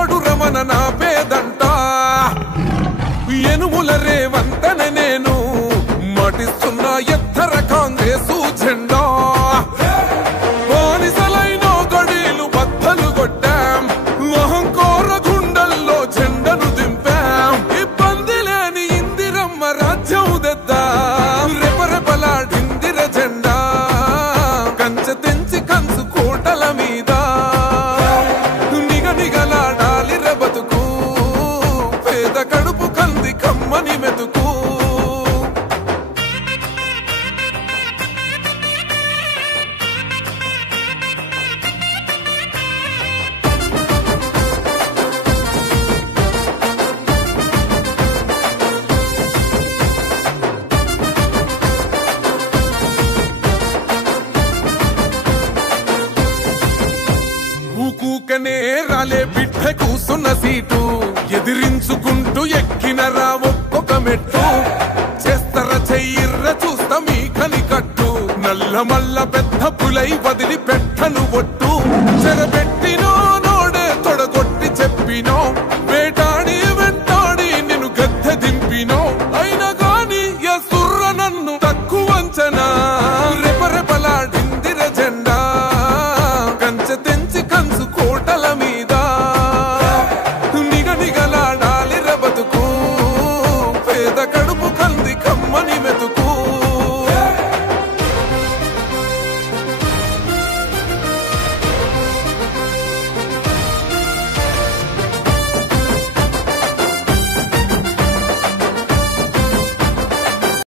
ఎవడు రమణ నా పేదంట ఎనుముల రేవంతన నేను మాటిస్తున్న ఎత్తర కాంగ్రెసు జెండా బానిసలైన గడీలు బద్దలు కొట్టాం అహంకార గుండెల్లో జెండను దింపాం ఇబ్బంది లేని ఇందిరమ్మ రాజ్యం తెద్దాం రెపరెపలాడిందిర జెండా కంచె తెంచి కంచు కోటల మీద నిగనిగలాడాలి బతుకు పేద కడుపు కంది కమ్మని మెతుకు ఊకూకనే రాలే బిడ్డ కూసున్న సీటు ఎదిరించుకుంటూ ఎక్కినరా ఒక్కొక్క మెట్టు చేస్తర చెయ్యిర్ర చూస్తా మీ కనికట్టు నల్ల మల్ల పెద్ద పులై వదిలి పెట్టను ఒట్టు